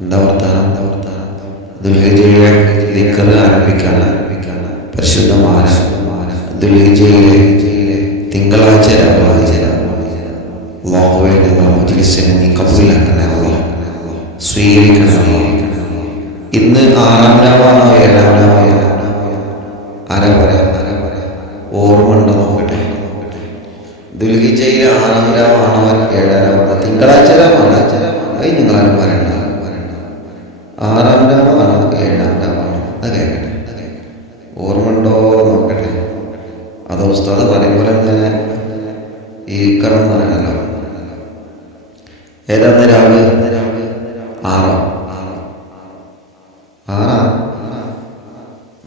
എന്താ വർത്താനം? ദുൽഹിജ്ജയിലെ ദിക്ർ ആരംഭിക്കാണ്. പരിശുദ്ധമായ ദുൽഹിജ്ജയിലെ തിങ്കളാഴ്ച അല്ലാഹുവേ ഞങ്ങളുടെ മജ്‌ലിസിനെ നീ കബൂലാക്കണേ അല്ലാഹ്, സ്വീകരിക്കണേ. ഇന്ന് 6-ാം രാവാണോ 7-ാം രാവാണോ? ആരാ പറയാ? ഓർമ്മ ഉണ്ടോ നോക്കട്ടെ. ദുൽഹിജ്ജയിലെ 6-ാം രാവാണോ 7-ാം രാവാണോ? തിങ്കളാഴ്ച രാവാണോ? അത് നിങ്ങളാരും പറയണ്ട. 6-ാം രാവാണോ 7-ാം രാവാണോ? അത് കേൾക്കട്ടെ. ഓർമ്മ ഉണ്ടോ നോക്കട്ടെ. അത് ഉസ്താദ് പറയുമ്പോൾ തന്നെ ഈ കറന്ന് പറയണല്ലോ. ഏതാന്ന് രാവ്? 6.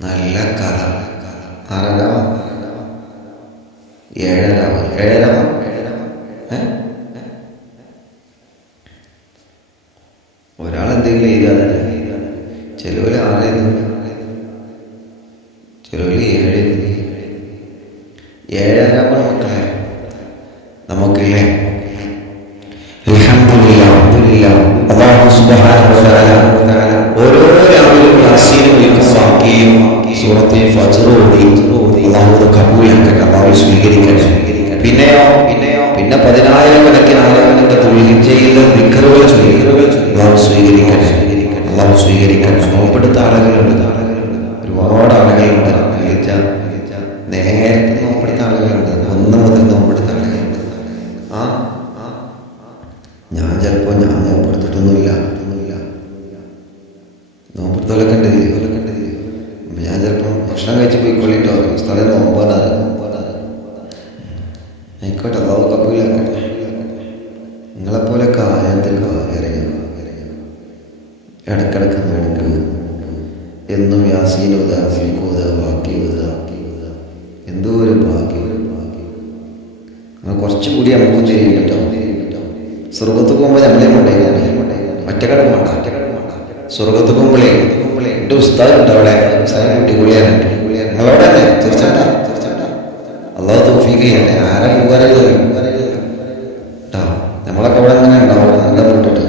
നല്ല കഥ. 6-ാം രാവ് 7-ാം രാവ് 7-ാം രാവ്. ഒരാളെന്തെങ്കിലും എഴുതാതെ ചിലവര് 6 എഴുതുന്നു, ചിലവര് 7 എഴുതുന്നു. 7-ാം രാവാണ് മക്കളെ. നമുക്കില്ലേ അല്ലാഹു സുബ്ഹാനഹു വ തആല ഓരോ രാവിലെയും യാസീനും വാക്കിയും സൂറത്തുൽ ഫജ്ർ ഓതി അല്ലാഹു കബൂലാക്കട്ടെ, അല്ലാഹു സ്വീകരിക്കട്ടെ. പിന്നെയോ 10,000-കണക്കിന് ആളുകളുടെ ദുൽഹിജ്ജയിലെ ദിക്റുകൾ ചൊല്ലി അല്ലാഹു സ്വീകരിക്കട്ടെ, അല്ലാഹു സ്വീകരിക്കട്ടെ. നോമ്പെടുത്ത ആളുകളുണ്ട്, ഒരുപാട് ആളുകളുണ്ട്. നേരത്തെ നോമ്പെടുത്ത ആളുകളുണ്ട്, 1 മുതൽ നോമ്പെടുത്ത ആളുകളുണ്ട്. ഞാൻ ചിലപ്പോൾ നോമ്പെടുത്തിട്ടൊന്നുമില്ല. നോമ്പെടുത്തോലൊക്കെ ഉണ്ട്. ഞാൻ ചിലപ്പോൾ ഭക്ഷണം കഴിച്ച് പോയിക്കൊള്ളിട്ടോ സ്ഥലം നോമ്പാണ്. ആയിക്കോട്ടെ, അല്ലാഹു കബൂലാക്കട്ടെ. നിങ്ങളെപ്പോലൊക്കെ ആയന്തൊക്കെ ഇറങ്ങി ഇടക്കിടക്ക് എന്നും യാസീനുത ബാക്കിയുത. എന്തോ ഒരു ഭാഗ്യം. നിങ്ങൾ കുറച്ചുകൂടി നമുക്കും ചെയ്യും കേട്ടോ. സ്വർഗത്ത് പോകുമ്പോൾ നമ്മളെ കൊണ്ടേക്കാണ്. ഒറ്റക്കട വേണ്ട. സ്വർഗത്ത് പോകുമ്പോഴേ എൻ്റെ ഉസ്താദ് ഉണ്ട് അവിടെ. ഉസ്താദ് കുട്ടികുളിയാണ്. നിങ്ങളവിടെ തന്നെ തീർച്ചയായിട്ടും അല്ലാഹു തൗഫീഖ് ചെയ്യട്ടെ. ആരാ പോകാനല്ലോ കേട്ടോ. നമ്മളൊക്കെ അവിടെ അങ്ങനെ ഉണ്ടാവും. നല്ല വിട്ടിട്ട്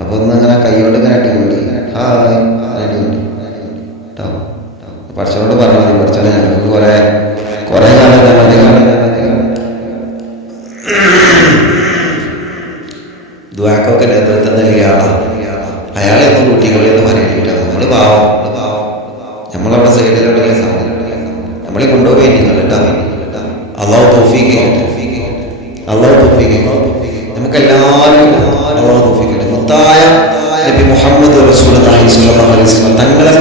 അപ്പൊ ഒന്ന് ഇങ്ങനെ കൈകൊണ്ട് ഇങ്ങനെ അടിക്കൊണ്ട് ഹായ് അടിക്കൊണ്ട് കേട്ടോ. പഠിച്ചവനോട് പറഞ്ഞാൽ മതി. പഠിച്ചവനെ ഞങ്ങൾക്ക് കുറെ കാലം ദുആക്കൊക്കെ നേതൃത്വം നൽകിയ ആളാണ്. അയാളെയൊന്നും കുട്ടികളെ ഒന്നും പറയില്ല. നമ്മള് പാവം. നമ്മളവിടെ സൈഡിലുള്ള സമയം നമ്മളെ കൊണ്ടുപോയി നിങ്ങൾ കേട്ടോ. അല്ലാഹു തൗഫീഖ് ചെയ്യട്ടെ. നമുക്കെല്ലാവരും അല്ലാഹു തൗഫീഖ് ചെയ്യട്ടെ. മുത്തായ നബി മുഹമ്മദ് റസൂലുള്ളാഹി സ്വല്ലല്ലാഹു അലൈഹി വസല്ലം തങ്ങളെ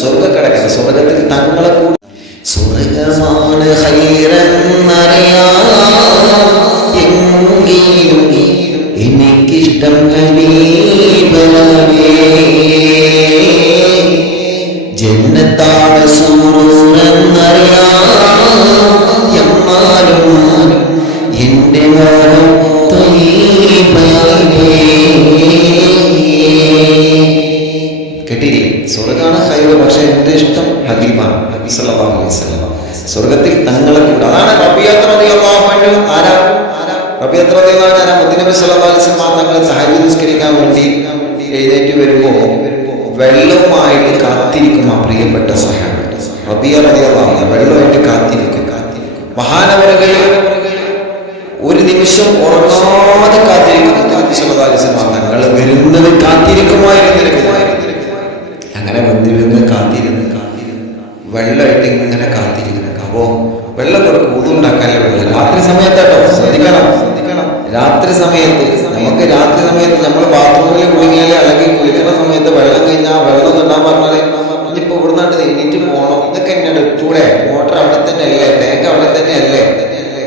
സ്വർഗ്ഗക്കടക്കട്ടെ. സ്വർഗ്ഗത്തിൽ തങ്ങളെ കൂടെ സ്വർഗ്ഗമാണ് ഹൈറെന്നറിയാമെങ്കിലും എനിക്കിഷ്ടം ഹബീബാണേ. ജന്നത്താണ് സൂറൂറെന്നറിയാം എന്റെ മോഹം ത്വയ്യിബാണേ. കേട്ടിരി, സ്വർഗ്ഗമാണ് ഹൈർ, പക്ഷെ എന്റെ ഇഷ്ടം ഹബീബാണ്. നബി സല്ലല്ലാഹു അലൈഹി വസല്ലം സ്വർഗ്ഗത്തിൽ തങ്ങളെ കൂടെ. അതാണ് റബീഅത്ത് റളിയല്ലാഹു അൻഹു. ആരാ റബീഅത്ത് റളിയല്ലാഹു അൻഹു? മുത്തുനബി സല്ലല്ലാഹു അലൈഹി വസല്ലം തങ്ങളെ തഹജ്ജുദ് നിസ്കരിക്കാൻ വേണ്ടി എഴുന്നേറ്റ് വരുമ്പോൾ വെള്ളവുമായിട്ട് കാത്തിരിക്കും ആ പ്രിയപ്പെട്ട സഹാബി റബീഅ റളിയല്ലാഹു അൻഹു. വെള്ളമായിട്ട് കാത്തിരിക്കും. മഹാനവറുകൾ ഒരു നിമിഷം ഉറങ്ങാതെ കാത്തിരിക്കുന്നു. നബി സല്ലല്ലാഹു അലൈഹി വസല്ലം തങ്ങൾ വരുന്നത് കാത്തിരിക്കുമായിരുന്നു. അങ്ങനെ വന്നിരുന്ന് കാത്തിരുന്ന് വെള്ളമായിട്ട് ഇങ്ങനെ കാത്തിരിക്കുന്നു. അപ്പോ വെള്ളം കൊടുക്കും. വുദൂണ്ടാക്കാനല്ലേ വെള്ളം. രാത്രി സമയത്താട്ടോ, ശ്രദ്ധിക്കണം. രാത്രി സമയത്ത് നമ്മൾ ബാത്റൂമിൽ കുടുങ്ങിയാൽ അല്ലെങ്കിൽ കുളിക്കുന്ന സമയത്ത് വെള്ളം കഴിഞ്ഞാൽ വെള്ളം തൊട്ടാൻ പറഞ്ഞാല് ഇനിയിപ്പോ ഇവിടുന്നാണ്ട് നീറ്റ് പോകണം. ഇതൊക്കെ എന്നെയാണ് ചൂടെ. മോട്ടർ അവിടെ തന്നെ അല്ലേ, ടാങ്ക് അവിടെ തന്നെ അല്ലേ,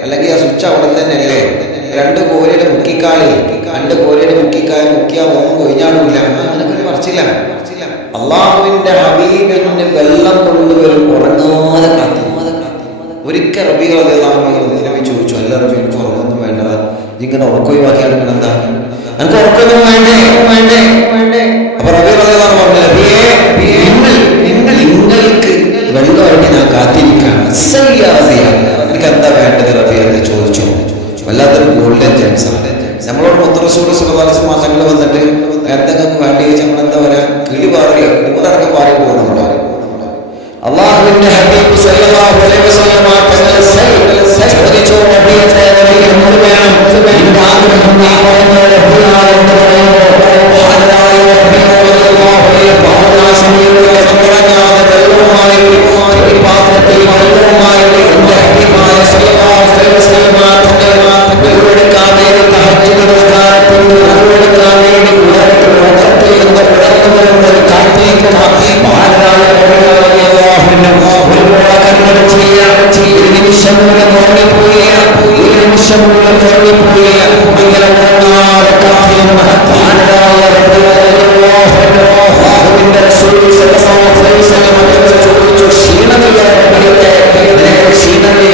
അല്ലെങ്കിൽ ആ സ്വിച്ച് അവിടെ തന്നെ അല്ലേ, 2 കോരിയുടെ മുക്കിക്കാളി 2 കോരിയുടെ മുക്കിയാ ഓം കൊഴിഞ്ഞാടില്ല. അങ്ങനൊക്കെ മറിച്ചില്ല. അള്ളാഹുവിന്റെ ഹബീബിന് വെള്ളം കൊണ്ടുവരും ഉറങ്ങാതെ കാത്തിരുന്നത്. ഒരിക്കൽ റബീഅ റളിയല്ലാഹു അൻഹു നബി ചോദിച്ചു, അല്ല റബീ എനിക്ക് ഉറങ്ങൊന്നും വേണ്ട, ഇങ്ങനെ ഉറക്കൊഴിവാക്കിയാൽ എന്താ, എനിക്ക് ഉറക്കൊന്നും വേണ്ടേ? അപ്പൊ റബീഅ റളിയല്ലാഹു അൻഹു പറഞ്ഞു, നിങ്ങൾക്ക് വെള്ളമായിട്ട് ഞാൻ കാത്തിരിക്കുകയാണ്. എനിക്ക് എന്താ വേണ്ടത് റബീഅ എന്ന് ചോദിച്ചു. വല്ലാത്തൊരു ഗോൾഡൻ ചാൻസ് ആണ്. നമ്മളോട് മുത്ത് റസൂൽ സ്വല്ലല്ലാഹു അലൈഹി വസല്ലം തങ്ങൾ വന്നിട്ട് എന്തെങ്കിലും വേണ്ടി വെച്ച് നമ്മളെന്താ പറയാ, കിളിപാറൊക്കെ പാറി പോകും നമ്മളെ. അള്ളാഹുവിന്റെ ഹബീബ് സല്ലല്ലാഹു അലൈഹി വസല്ലം തങ്ങൾ ചോദിച്ചു, നബിയെ എന്ത് വേണം? നിന്റെ ആഗ്രഹം നീ പറയുന്നത് എന്ന് പറയുമ്പോൾ മഹാനായ നബി സല്ലല്ലാഹു അലൈഹി വെള്ളവുമായി പാത്രത്തിൽ വെള്ളവുമായി എന്റെ ഹബീബായ സല്ലല്ലാഹു അലൈഹി വസല്ലം തങ്ങൾ ഉരുവെടുക്കാൻ വേണ്ടി തഹജ്ജുദ് നമസ്കാരത്തിൽ ഉരുവെടുക്കാൻ വേണ്ടി ഉടർത്തിൽ നിന്ന് ഉടർന്നു വരുന്ന ഒരു കാഴ്ചയ്ക്ക് മഹാനായ ഒരു നിമിഷം മൂലം ഉറങ്ങിപ്പോവുകയാണ്, ഒരു നിമിഷം മൂലം ഉറങ്ങിപ്പോവുകയാണ്. അങ്ങനെ ഉറങ്ങാതെ കാത്തിരുന്ന മഹാനായ അല്ലാഹുവിന്റെ റസൂൽ സല്ലല്ലാഹു അലൈഹി വസല്ലം ചോദിച്ചു, ക്ഷീണമില്ല, ക്ഷീണമില്ല